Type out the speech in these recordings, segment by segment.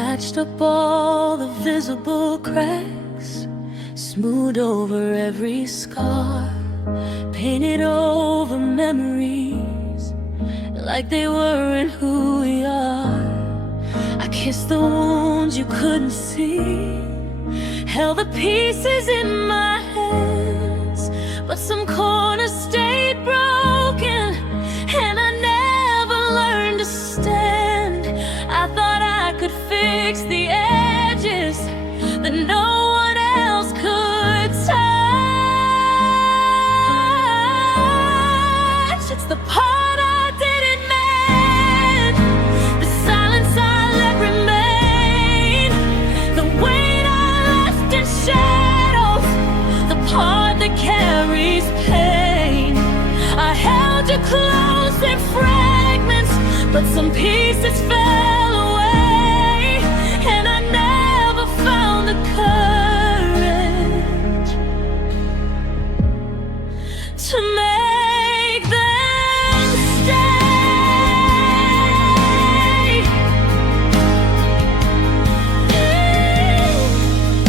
patched up all the visible cracks, smoothed over every scar, painted over memories like they weren't who we are. I kissed the wounds you couldn't see, held the pieces in my hands, but some corners stayed broken, and I never learned to stand. I thought I could fix the edges that no one else could touch. It's the part I didn't mend, the silence I let remain, the weight I left in shadows, the part that carries pain. I held you close in fragments, but some pieces fell away, and I never found the courage to make them stay.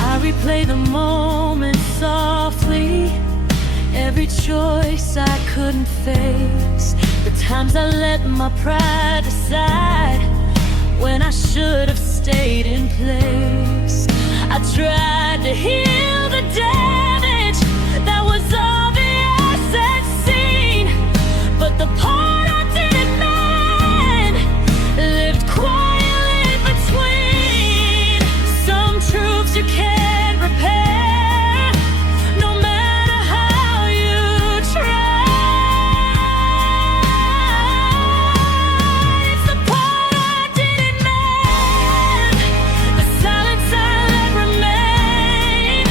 I replay the moment softly, every choice I couldn't face, the times I let my pride decide when I should have stayed in place. I tried to heal the damage that was obvious and seen, but the part I didn't mend lived quietly between. Some truths you can't repair, no matter how you try. It's the part I didn't mend, the silence I let remain,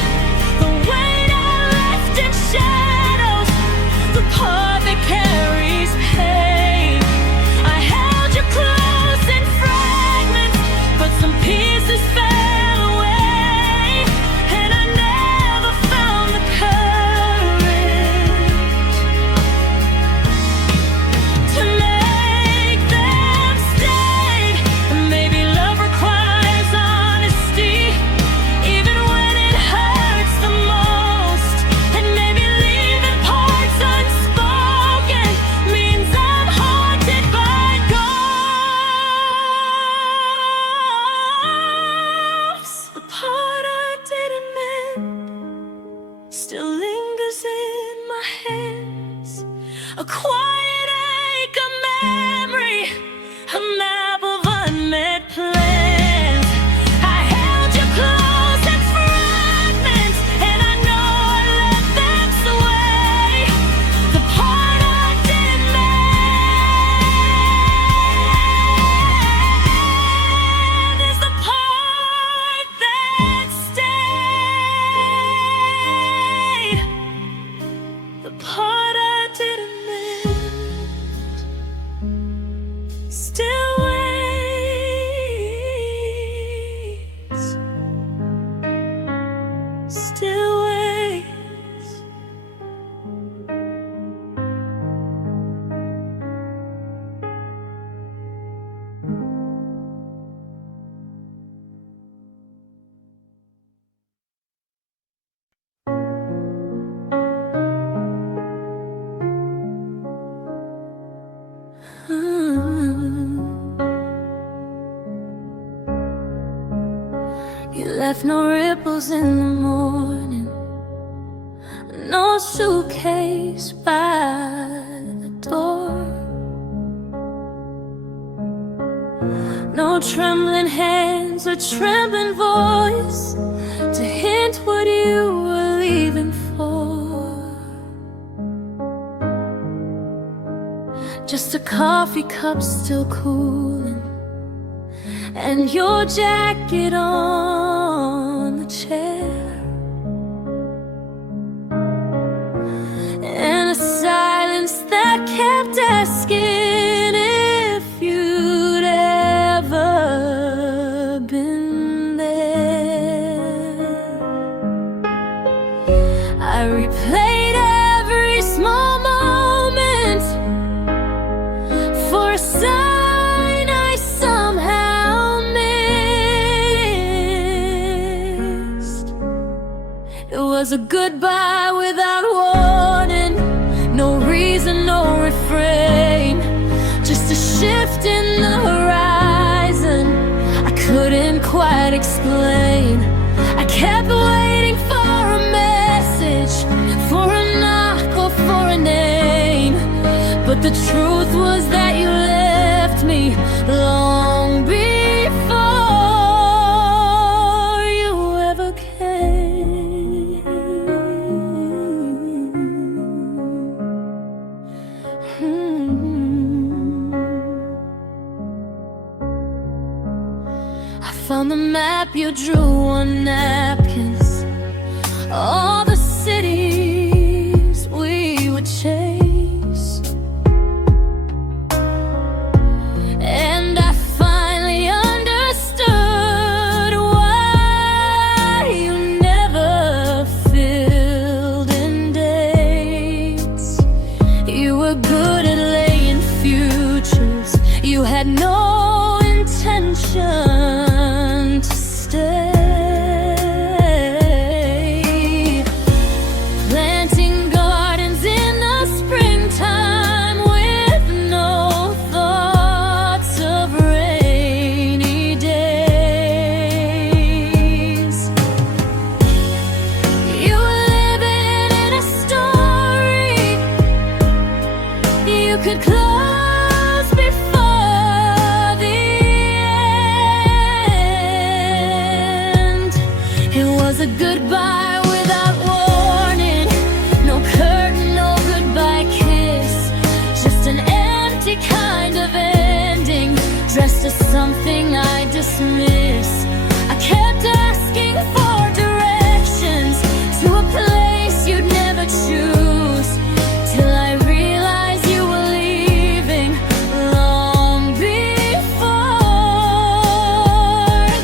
the weight I left in shadows, the part that carries pain. I held you close in fragments, but some pieces fell away, and I never found the courage to make them stay. Maybe love requires honesty, even when it hurts the most, and maybe leaving parts unspoken means I'm haunted by ghosts. The part I didn't mend still lingers in my hands, a quiet ache, a memory, a map of unmet plans. I held you close in fragments, and I know I let them sway. The part I didn't mend is the part that stayed. The part I didn't mend still waits, still waits. You left no ripples in the morning, no suitcase by the door, no trembling hands or trembling voice to hint what you were leaving for. Just a coffee cup still cooling, and your jacket on the chair, and a silence that kept asking if you'd ever been there. I replayed every small moment for a sign I somehow missed. was a goodbye without warning. No reason, no refrain. Just a shift in the horizon I couldn't quite explain. I kept waiting for a message, for a knock or for a name. But the truth was that you left me long before you ever came. I found the map you drew on napkins, all the cities we would chase. And I finally understood why you never filled in dates. You were good at laying futures. You had no intention to stay. Planting gardens in the springtime with no thoughts of rainy days. You were living in a story you could close before the end. It was a goodbye without warning. No curtain, no goodbye kiss. Just an empty kind of ending, dressed as something I dismiss. I kept asking for directions to a place you'd never choose, till I realized you were leaving long before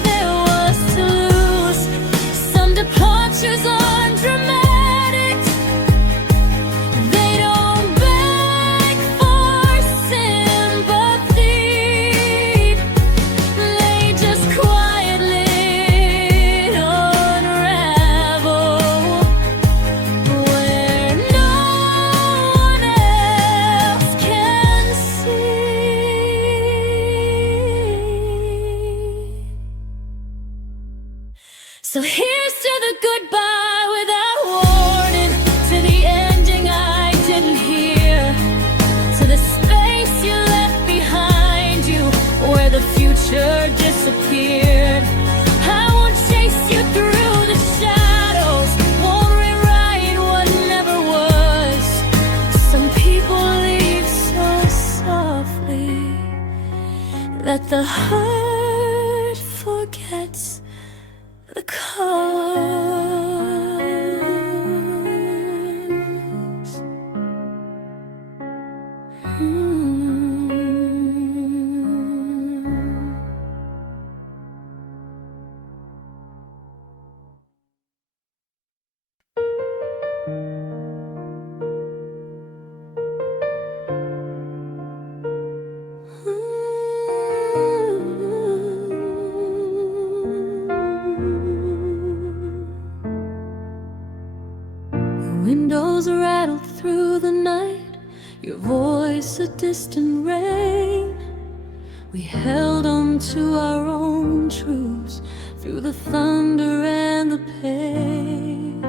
there was to lose. Some departures aren't dramatic. They don't beg for sympathy. They just quietly unravel where no one else can see. So here's to the goodbye without warning, to the ending I didn't hear, to the space you left behind you where the future disappeared. I won't chase you through the shadows, won't rewrite what never was. Some people leave so softly that the heart forgets the cards. Windows rattled through the night, your voice a distant rain. We held on to our own truths through the thunder and the pain.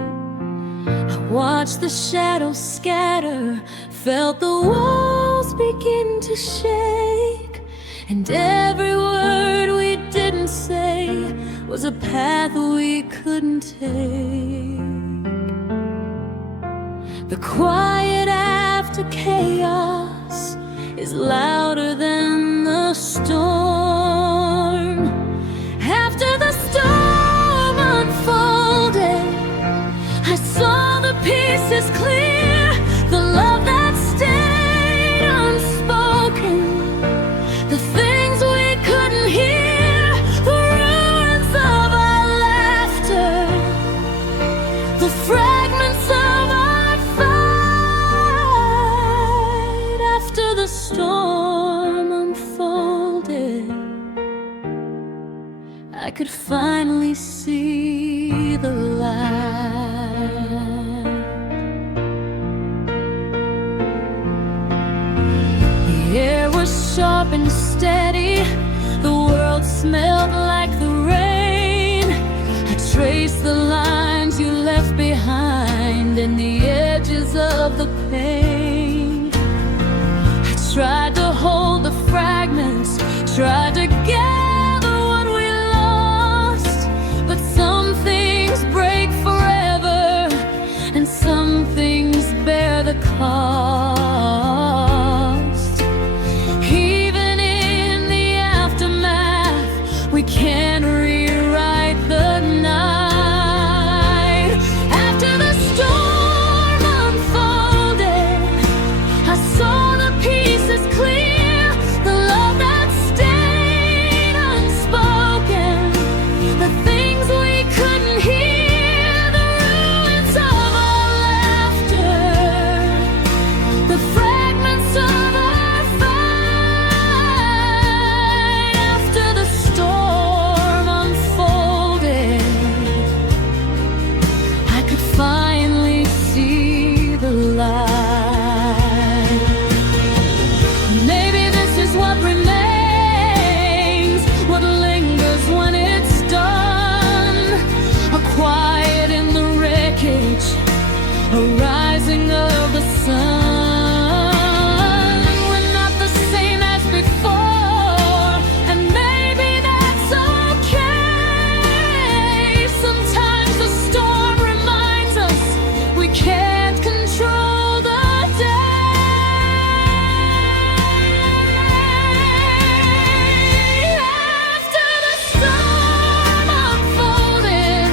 I watched the shadows scatter, felt the walls begin to shake, and every word we didn't say was a path we couldn't take. The quiet after chaos is louder than the storm. After the storm unfolded, I saw the pieces clear, the love that stayed unspoken, the things we couldn't hear, the ruins of our laughter, the fragments of our fight. After the storm unfolded, I could finally see the light. the lines you left behind and the edges of the pain. I tried to hold the fragments, tried to gather what we lost, but some things break forever and some things bear the cost. Even in the aftermath, we can't rewrite the night. After the storm unfolded, I saw the pieces clear, the love that stayed unspoken, the things we couldn't hear, the ruins of our laughter, the fragments of our fight. After the storm unfolded, I could finally see the light. Maybe this is what remains, what lingers when it's done. A quiet in the wreckage, a rising of the sun. We're not the same as before, and maybe that's okay. Sometimes the storm reminds us we can't control the day. After the storm unfolded,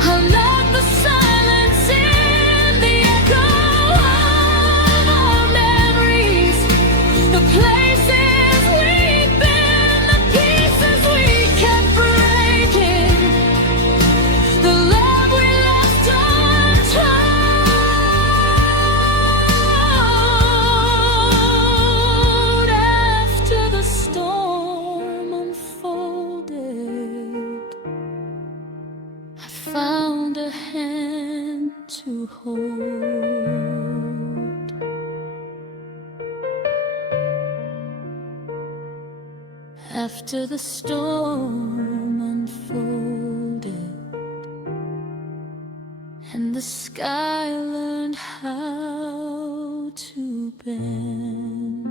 I let the silence in, the echo of our memories, the places we've been, the pieces we kept breaking, the love we left untold. After the storm unfolded, I found a hand to hold. After the storm unfolded, and the sky learned how to bend.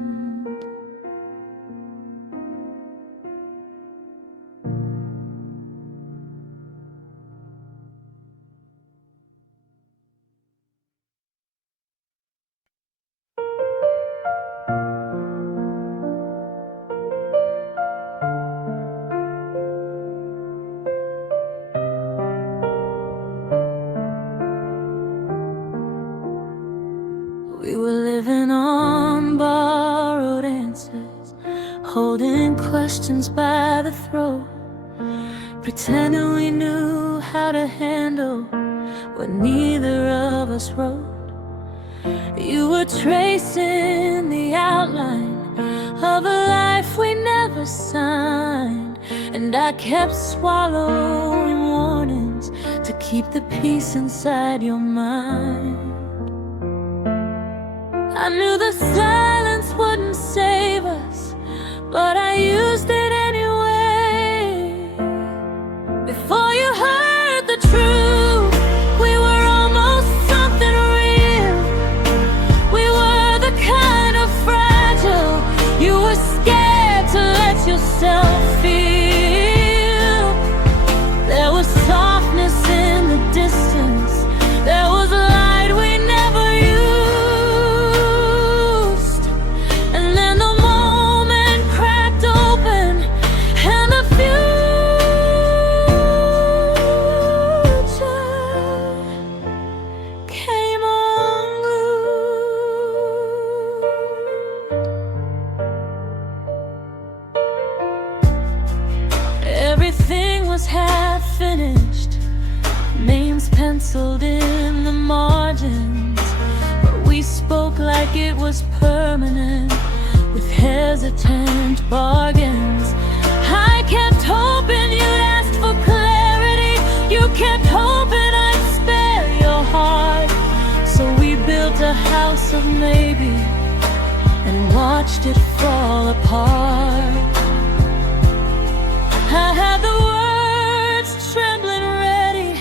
We were living on borrowed answers, holding questions by the throat, pretending we knew how to handle what neither of us wrote. You were tracing the outline of a life we never signed, and I kept swallowing warnings to keep the peace inside your mind. I knew the silence wouldn't save us, but I used it anyway. Before you heard the truth, we were almost something real. We were the kind of fragile you were scared to let yourself feel. There was softness in the distance, there was light we never used. And then the moment cracked open, and the future came unglued. Everything was half finished, names penciled in the margins, but we spoke like it was permanent, with hesitant bargains. I kept hoping you'd ask for clarity, you kept hoping I'd spare your heart. So we built a house of maybe and watched it fall apart. I had the words trembling ready,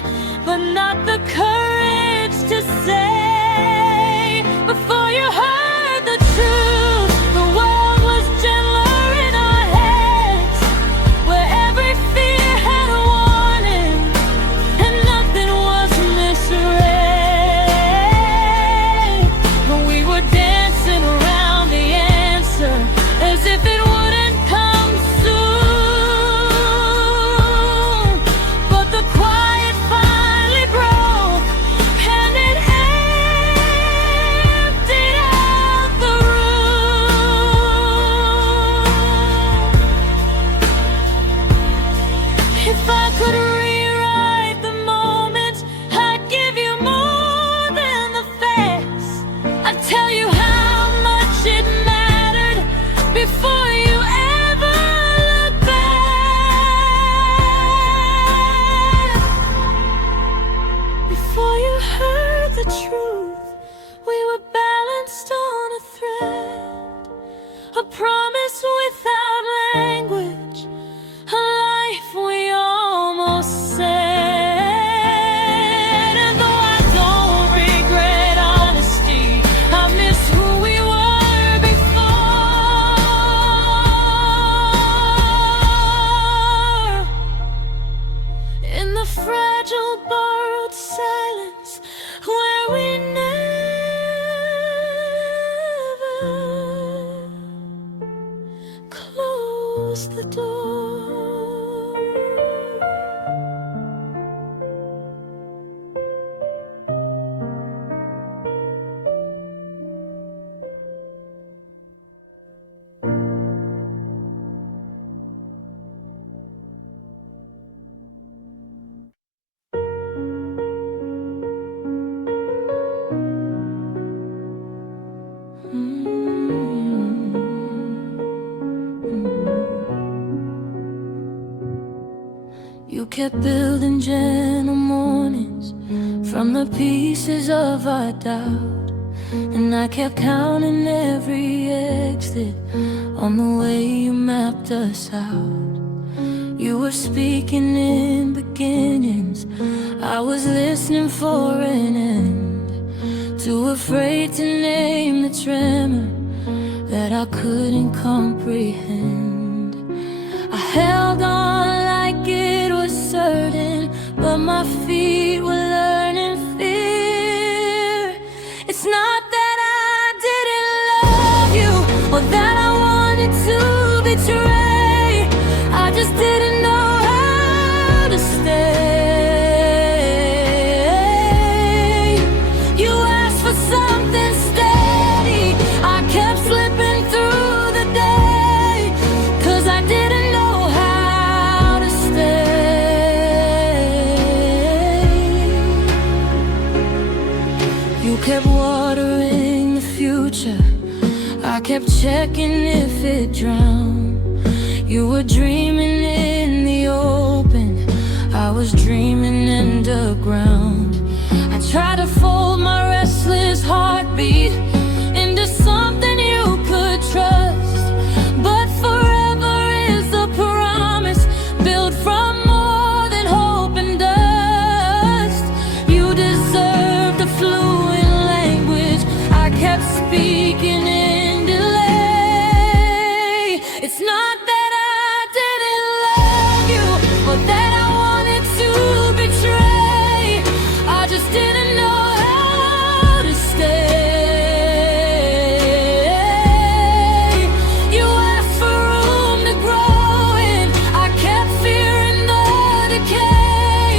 If I could rewrite the moment, I'd give you more than the face. I'd tell you how much it mattered before you ever look back. Before you heard the truth, we were balanced on a thread, a promise without language, a life we almost said. And though I don't regret honesty, I miss who we were before. In the fragile borrowed silence where we never closed the door. You kept building gentle mornings from the pieces of our doubt, and I kept counting every exit on the way you mapped us out. You were speaking in beginnings, I was listening for an end, too afraid to name the tremor that I couldn't comprehend. I held on like it was certain, but my feet were learning fear. It's not that I didn't love you or that I wanted to betray, I just didn't know how to stay. You asked for something steady, I kept slipping through the day, 'cause I didn't know how to stay. You kept watering the future, I kept checking if it drowned. You were dreaming in the open, I was dreaming underground. I tried to fold my restless heartbeat into something you could trust, but forever is a promise built from more than hope and dust. You deserved a fluent language, I kept speaking in delay. It's not that I didn't love you or that I wanted to betray, I just didn't know how to stay. You asked for room to grow and I kept fearing the decay,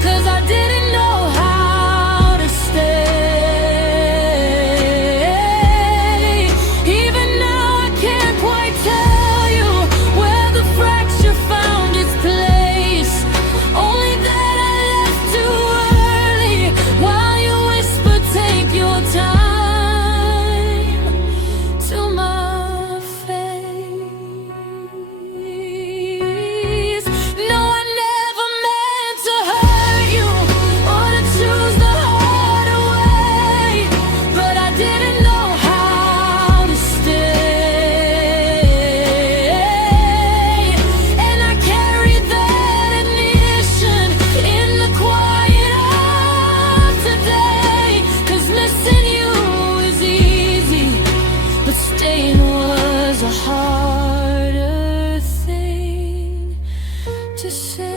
'cause I didn't know how to stay. Even now I can't quite tell you where the fracture found its place, only that I left too early while you whispered take your time to my face. No, I never meant to hurt you or to choose the harder way, but I didn't know how to stay. And I carried that admission in the quiet of today, 'cause missing you is easy, but staying was a harder thing to say.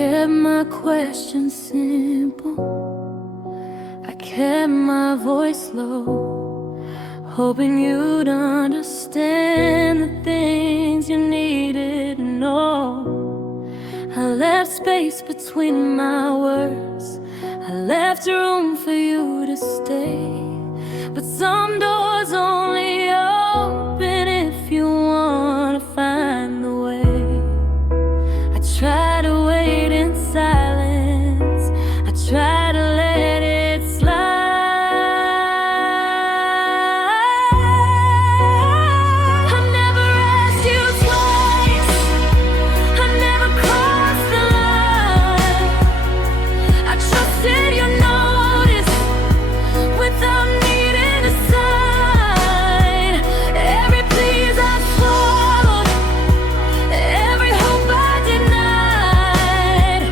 kept my questions simple, I kept my voice low, hoping you'd understand the things you needed to know. I left space between my words, I left room for you to stay. But some doors only open if you wanna find the way. I try to wait in silence, I try to let it slide. I never asked you twice, I never crossed the line. I trusted your notice without needing a sign. Every please I swallowed, every hope I denied.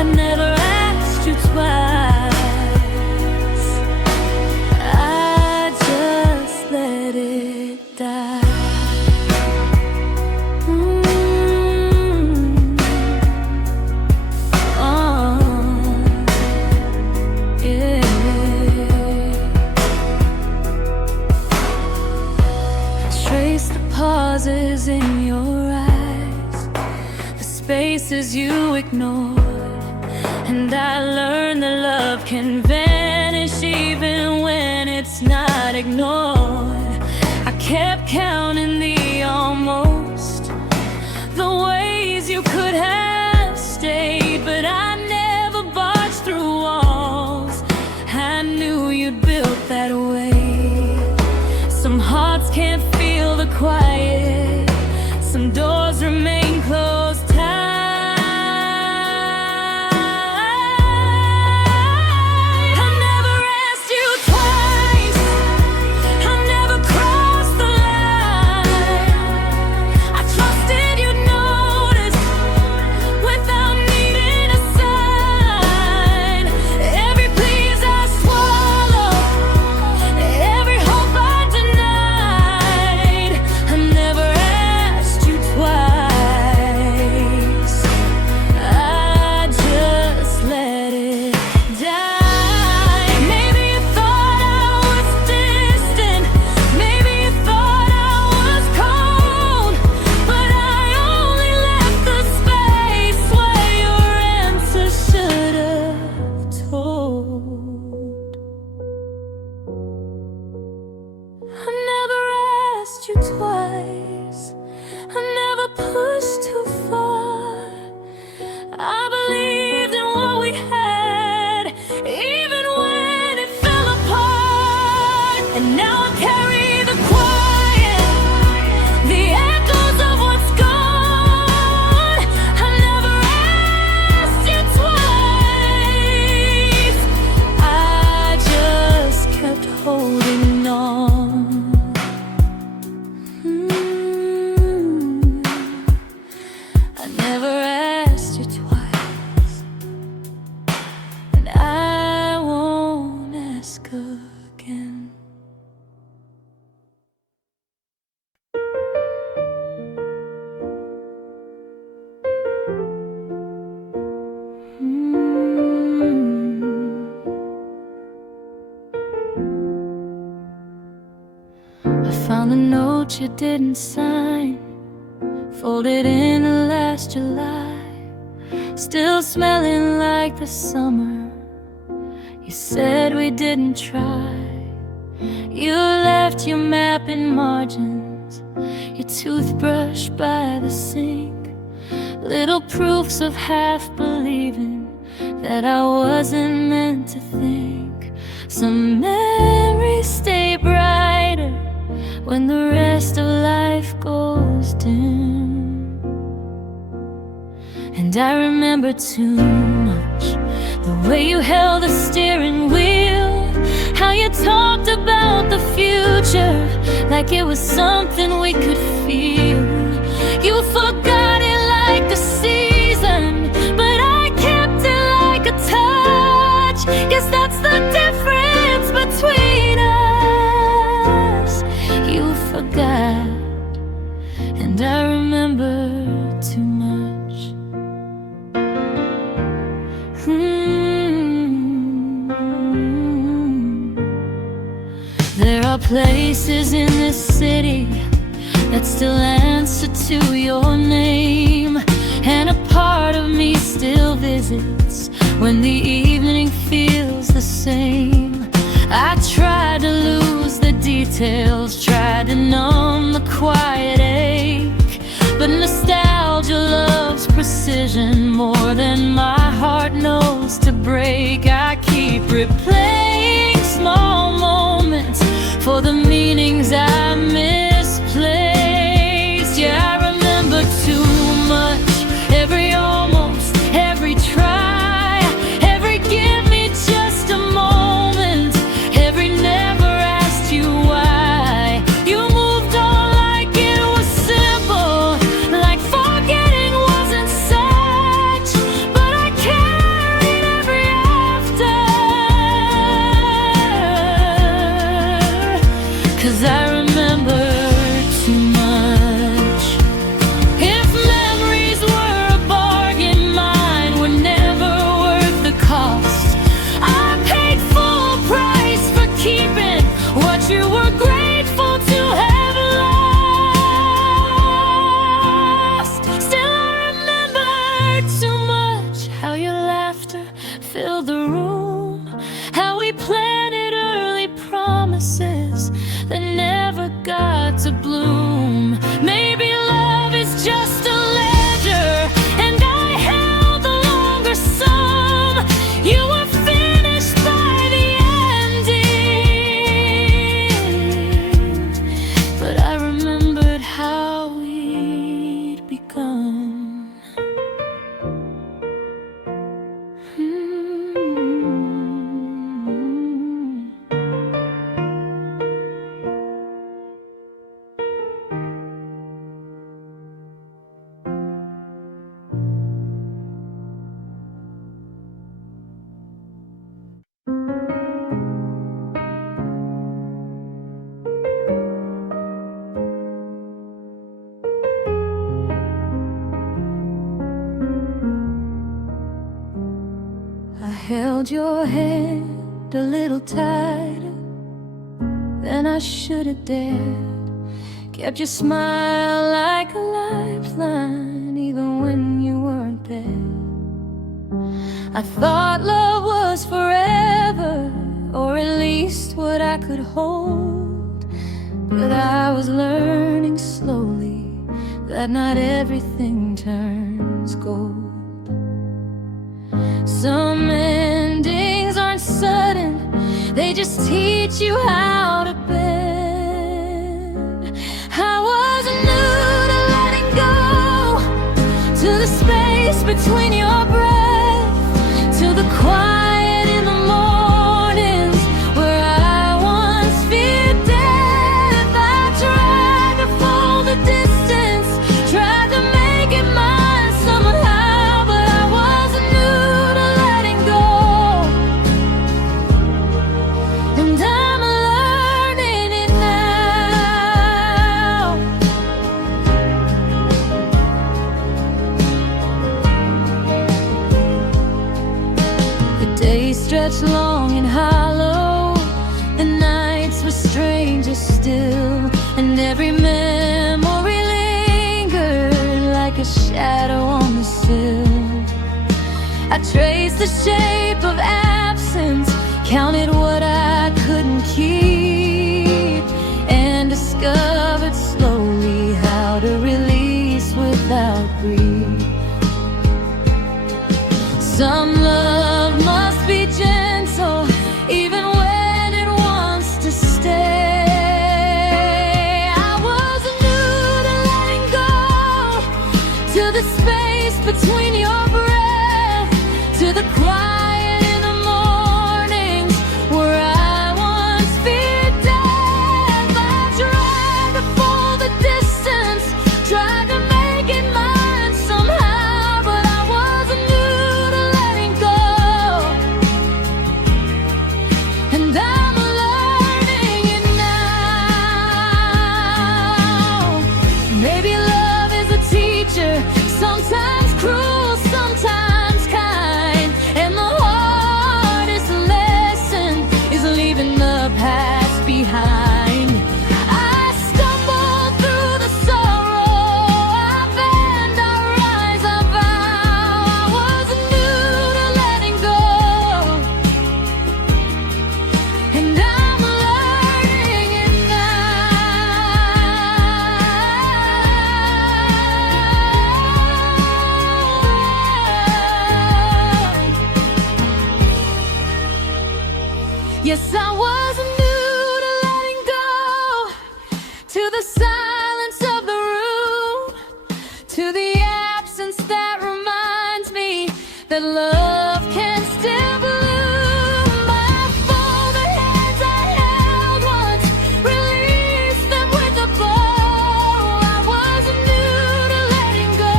I never asked you twice, I just let it die. Oh, yeah. Trace the pauses in your eyes, the spaces you ignored, and I learned that love can vanish even when it's not ignored. I kept counting the almost, the ways you could have stayed, but I never barged through walls I knew you'd built that way. Some hearts can't feel the quiet, some doors remain closed tight. I never asked you twice, I never crossed the line. I trusted you'd notice without needing a sign. Every please I swallowed, every hope I denied. I never asked you twice, I just let it die. Maybe you thought I was distant, maybe you thought I was cold, but I only left the space where your answer should have told. I never asked you twice, I never pushed too far. I believed in what we had, even when it fell apart. And now I carry the quiet, the echoes of what's gone. I never asked you twice, I just kept holding on. I never asked you twice, and I won't ask again. I found the note you didn't sign, folded in last July, still smelling like the summer. You said we didn't try. You left your map in margins, your toothbrush by the sink, little proofs of half believing that I wasn't meant to think. Some memories stay brighter when the rest of life goes dim. And I remember too much the way you held the steering wheel, how you talked about the future like it was something we could feel. You forgot it like a season, but I kept it like a touch. Guess that's the difference between us. You forgot, and I remember too much. are places in this city that still answer to your name, and a part of me still visits when the evening feels the same. I tried to lose the details, tried to numb the quiet ache, but nostalgia loves precision more than my heart knows to break. I keep replaying small moments for the meanings I misplaced. Yeah, I remember too much, every almost, every try, every give me just a moment, every never asked you why. You moved on like it was simple, like forgetting wasn't such, but I carried every after, 'cause I remember too much. If memories were a bargain, mine were never worth the cost. I paid full price for keeping what you were grateful to have lost. Still I remember too much, how your laughter filled the room, how we planted early promises that never got to bloom. Maybe love is just a ledger, and I held the longer sum. You were finished by the ending, but I remembered how we'd begun. I held your hand a little tighter than I should have dared, kept your smile like a lifeline even when you weren't there. I thought love was forever, or at least what I could hold, but I was learning slowly that not everything turns gold. Some endings aren't sudden, they just teach you how to bend. I was new to letting go, to the space between your breath, to the quiet in the mornings where I once feared death. I tried to fold the distance, tried to make it mine somehow, but I wasn't new to letting go, and I'm learning it now. The days stretched long and hollow, the nights were stranger still, and every memory lingered like a shadow on the sill. I traced the shape of absence, counted what I couldn't keep, and discovered slowly how to release without grief. Some love must be gentle, even when it wants to stay. I was new to letting go, to the space between your breath, to the quiet in the mornings where I once feared death. I tried to fold the distance, tried to make it mine somehow, but I wasn't new to letting go, Yes, I was new to letting go, to the silence of the room, to the absence that reminds me that love can still bloom. My folded hands I held once, released them with a blow. I was new to letting go,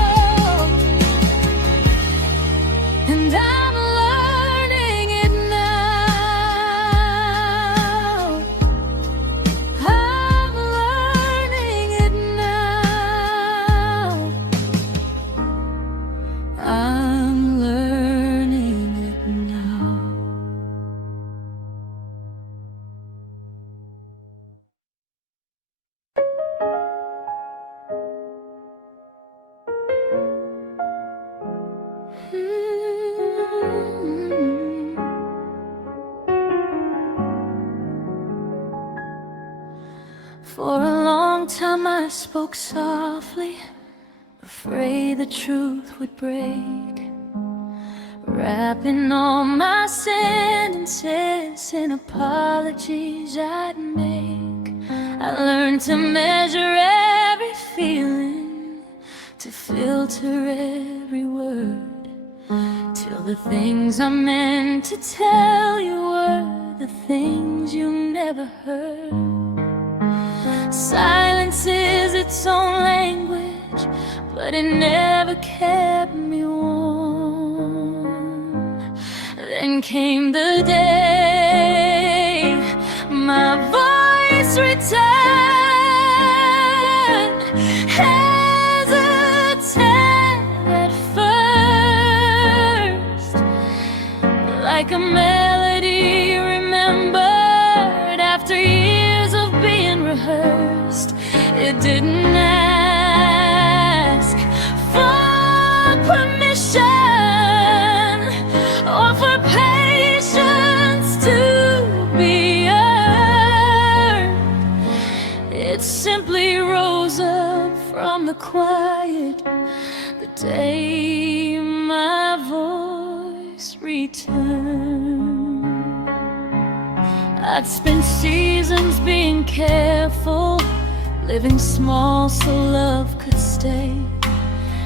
and I'm learning it now. I'm learning it now. I'm learning it now. For a long time I spoke softly, afraid the truth would break, wrapping all my sentences in apologies I'd make. I learned to measure every feeling, to filter every word, till the things I meant to tell you were the things you never heard. Silence is its own language, but it never kept me warm. Then came the day my voice returned, hesitant at first, like a melody remembered after years of being rehearsed. It didn't ask for permission or for patience to be earned. It simply rose up from the quiet the day my voice returned. I'd spent seasons being careful, living small so love could stay,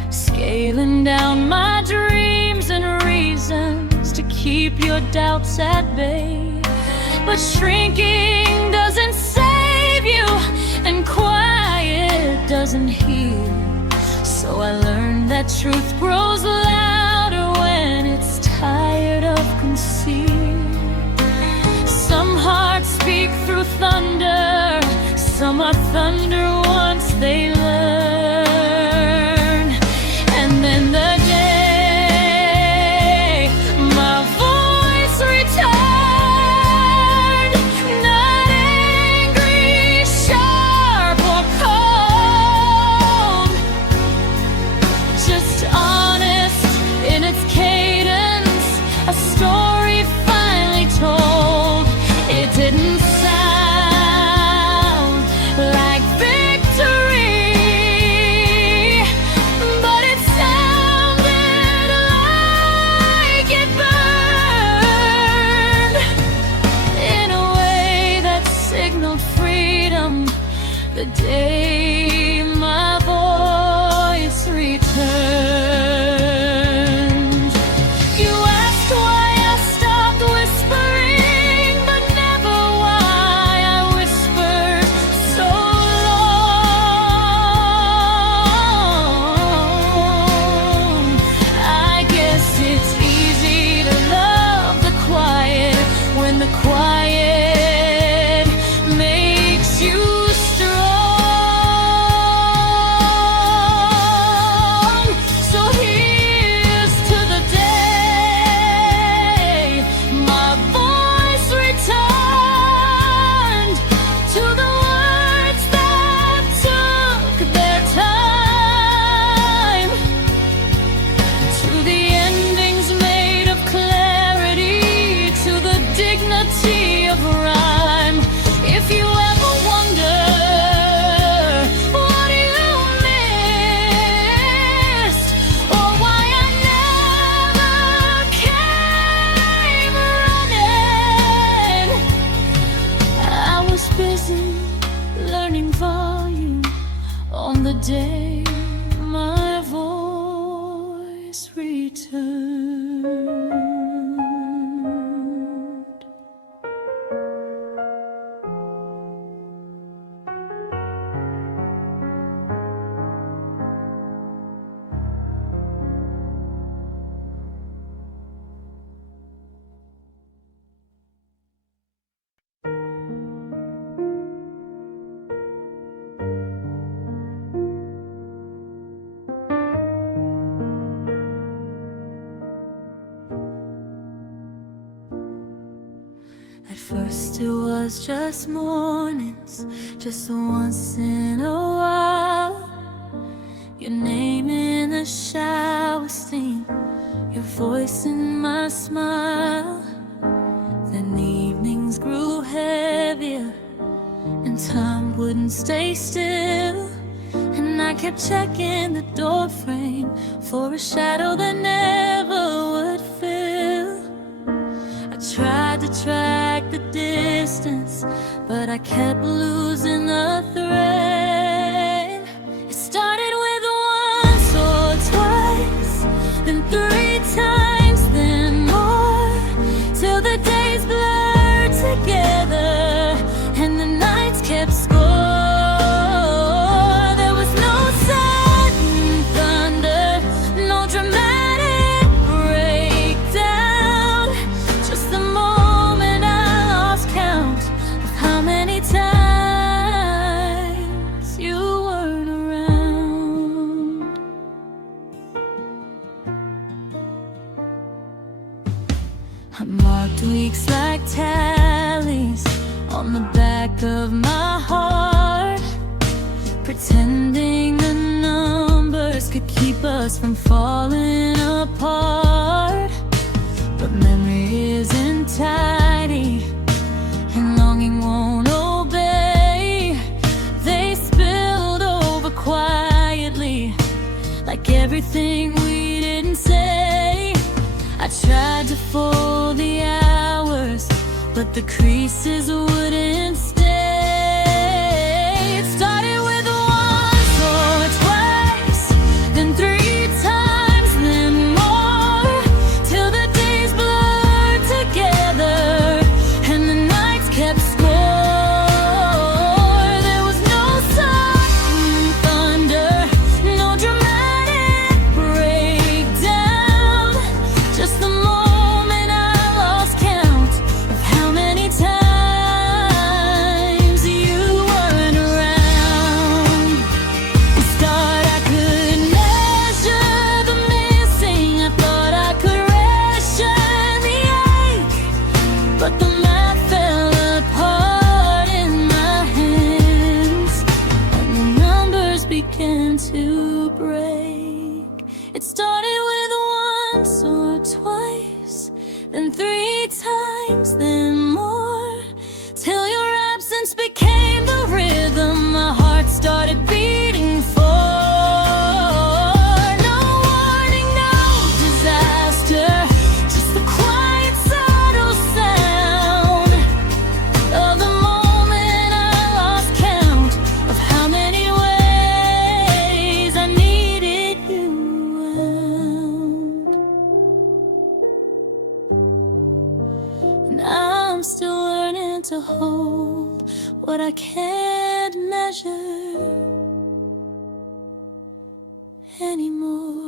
scaling down my dreams and reasons to keep your doubts at bay. But shrinking doesn't save you, and quiet doesn't heal. So I learned that truth grows louder when it's tired of conceal. Some hearts speak through thunder, some are thunder once they learn. And then the day my voice returned, not angry, sharp or cold, just honest in its cadence, a story finally told. It didn't sound like victory, but it sounded like it burned in a way that signaled freedom the day my voice returned. You asked why I first it was just mornings, just once in a while. Your name in the shower steam, your voice in my smile. Then the evenings grew heavier and time wouldn't stay still, and I kept checking the door frame for a shadow that never would fill. I tried to track the distance, but I kept losing the thread. It started with once or twice, then 3 times, then more, till the days blurred together and the nights kept score. There was no sudden thunder, no dramatic breakdown, just the moment I lost count of how many times you weren't around. I marked weeks like tallies on the back of my heart, pretending the numbers could keep us from falling apart. But memory isn't tidy, and longing won't obey. They spilled over quietly, like everything we didn't say. I tried to fold the hours, but the creases wouldn't stay. It started with once or twice, then 3 times, then more, till the days blurred together and the nights kept score. There was no sudden thunder, no dramatic breakdown, just the moment I lost count of how many times you weren't around. To start, I could measure the missing, I thought I could ration the ache, but the math fell apart in my hands, and the numbers began to break. It started with once or twice, then 3 times, then more, till your absence became the rhythm my heart started beating for. No warning, no disaster, just the quiet, subtle sound of the moment I lost count of how many ways I needed you around. And I'm still learning to hold what I can't measure anymore.